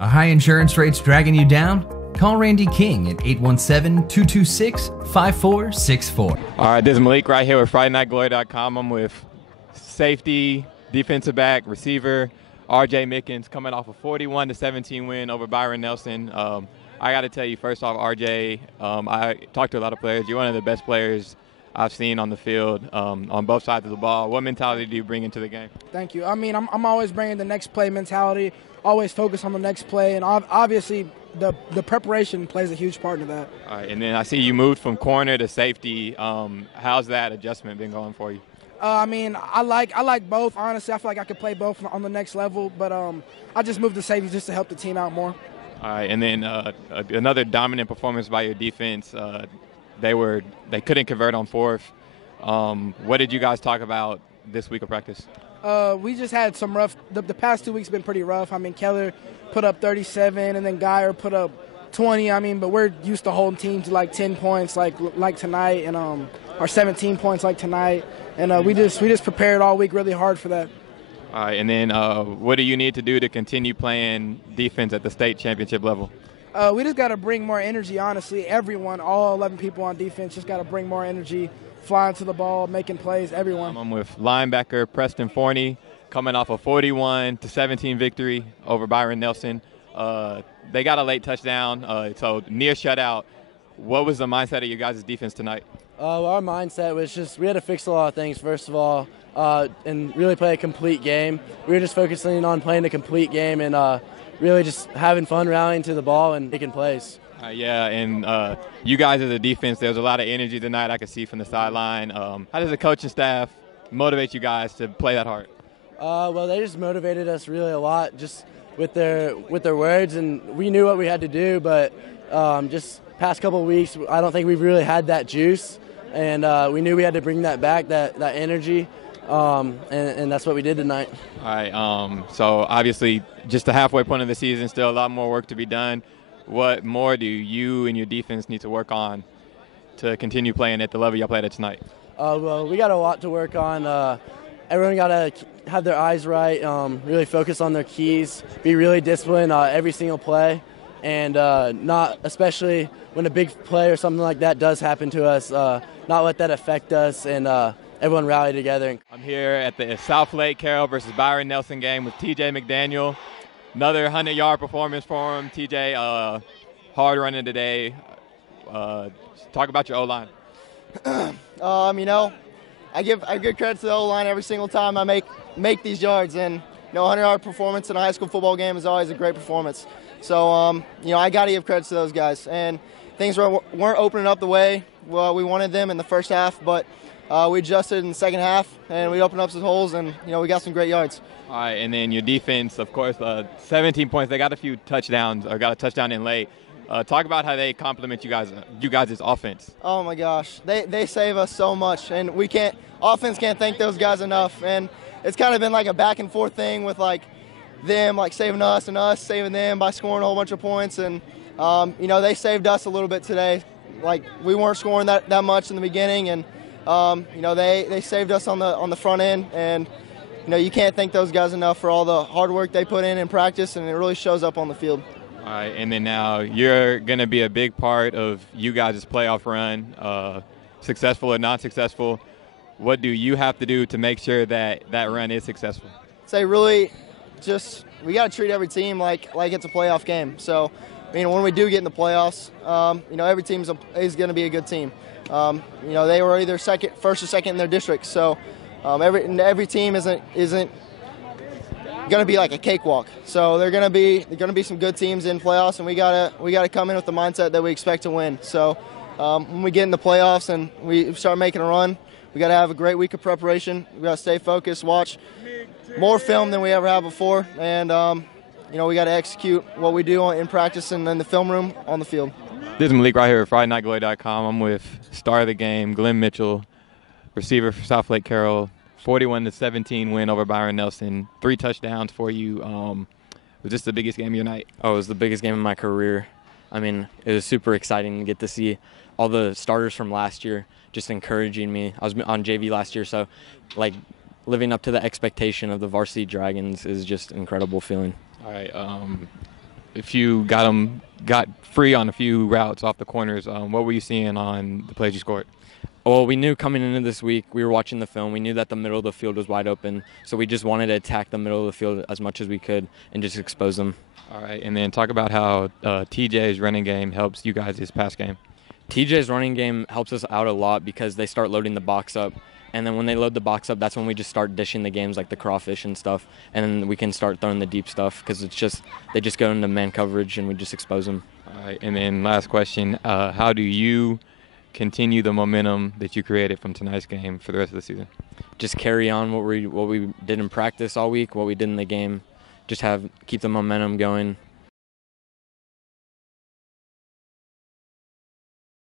Are high insurance rates dragging you down? Call Randy King at 817-226-5464. All right, this is Malik right here with FridayNightGlory.com. I'm with safety, defensive back, receiver, RJ Mickens, coming off a 41-17 win over Byron Nelson. I got to tell you, first off, RJ, I talked to a lot of players. You're one of the best players I've seen on the field on both sides of the ball. What mentality do you bring into the game? Thank you. I mean, I'm always bringing the next play mentality, always focus on the next play, and obviously the preparation plays a huge part in that. All right, and then I see you moved from corner to safety. How's that adjustment been going for you? I mean, I like both. Honestly, I feel like I could play both on the next level, but I just moved to safety just to help the team out more. All right, and then another dominant performance by your defense. They couldn't convert on fourth. What did you guys talk about this week of practice? We just had some rough. The past 2 weeks have been pretty rough. I mean, Keller put up 37, and then Geyer put up 20. I mean, but we're used to holding teams to like 10 points, like tonight, and or 17 points like tonight. And we just prepared all week really hard for that. All right, and then what do you need to do to continue playing defense at the state championship level? We just got to bring more energy, honestly. Everyone, all 11 people on defense, just got to bring more energy, flying to the ball, making plays, everyone. I'm with linebacker Preston Forney, coming off a 41-17 victory over Byron Nelson. They got a late touchdown, so near shutout. What was the mindset of your guys' defense tonight? Our mindset was just we had to fix a lot of things, first of all, and really play a complete game. We were just focusing on playing a complete game and really just having fun rallying to the ball and making plays. Yeah, and you guys as a defense, there was a lot of energy tonight I could see from the sideline. How does the coaching staff motivate you guys to play that hard? Well, they just motivated us really a lot just with their words, and we knew what we had to do, but just past couple of weeks, I don't think we've really had that juice, and we knew we had to bring that back, that energy, and that's what we did tonight. All right, so obviously just the halfway point of the season, still a lot more work to be done. What more do you and your defense need to work on to continue playing at the level y'all played at tonight? Well, we got a lot to work on. Everyone got to have their eyes right, really focus on their keys, be really disciplined every single play, and not, especially when a big play or something like that does happen to us, not let that affect us, and everyone rally together. I'm here at the Southlake Carroll versus Byron Nelson game with TJ McDaniel. Another 100-yard performance for him. TJ, hard running today. Talk about your O-line. I give credit to the O-line every single time I make these yards, and 100-yard performance in a high school football game is always a great performance. So I got to give credit to those guys, and things weren't opening up the way we wanted them in the first half, but we adjusted in the second half, and we opened up some holes, and we got some great yards. All right, and then your defense, of course, 17 points. They got a few touchdowns, or got a touchdown in late. Talk about how they complement you guys' offense. Oh my gosh, they save us so much, and offense can't thank those guys enough. And it's kind of been like a back and forth thing with them saving us and us saving them by scoring a whole bunch of points. And they saved us a little bit today. We weren't scoring that much in the beginning, and they saved us on the front end. And you can't thank those guys enough for all the hard work they put in practice, and it really shows up on the field. All right, and then now you're going to be a big part of you guys' playoff run, successful or not successful. What do you have to do to make sure that run is successful? Say really just we got to treat every team like it's a playoff game. So, when we do get in the playoffs, every team is going to be a good team. They were either first or second in their district. So every team isn't going to be like a cakewalk. So they're going to be some good teams in playoffs, and we gotta come in with the mindset that we expect to win. So when we get in the playoffs and we start making a run, we got to have a great week of preparation. We got to stay focused, watch more film than we ever have before, and we got to execute what we do in practice and in the film room on the field. This is Malik right here at FridayNightGlory.com. I'm with star of the game, Glenn Mitchell, receiver for Southlake Carroll. 41-17 win over Byron Nelson. 3 touchdowns for you. Was this the biggest game of your night? Oh, it was the biggest game of my career. It was super exciting to get to see all the starters from last year just encouraging me. I was on JV last year, so living up to the expectation of the varsity Dragons is just an incredible feeling. All right. got free on a few routes off the corners. What were you seeing on the plays you scored? Well, we knew coming into this week, we were watching the film, we knew that the middle of the field was wide open, so we just wanted to attack the middle of the field as much as we could and just expose them. All right, and then talk about how TJ's running game helps you guys this pass game. TJ's running game helps us out a lot because they start loading the box up, and then when they load the box up, that's when we just start dishing the games like the crawfish and stuff, and then we can start throwing the deep stuff because they just go into man coverage and we just expose them. All right, and then last question, how do you continue the momentum that you created from tonight's game for the rest of the season? Just carry on what we did in practice all week, what we did in the game. Just keep the momentum going,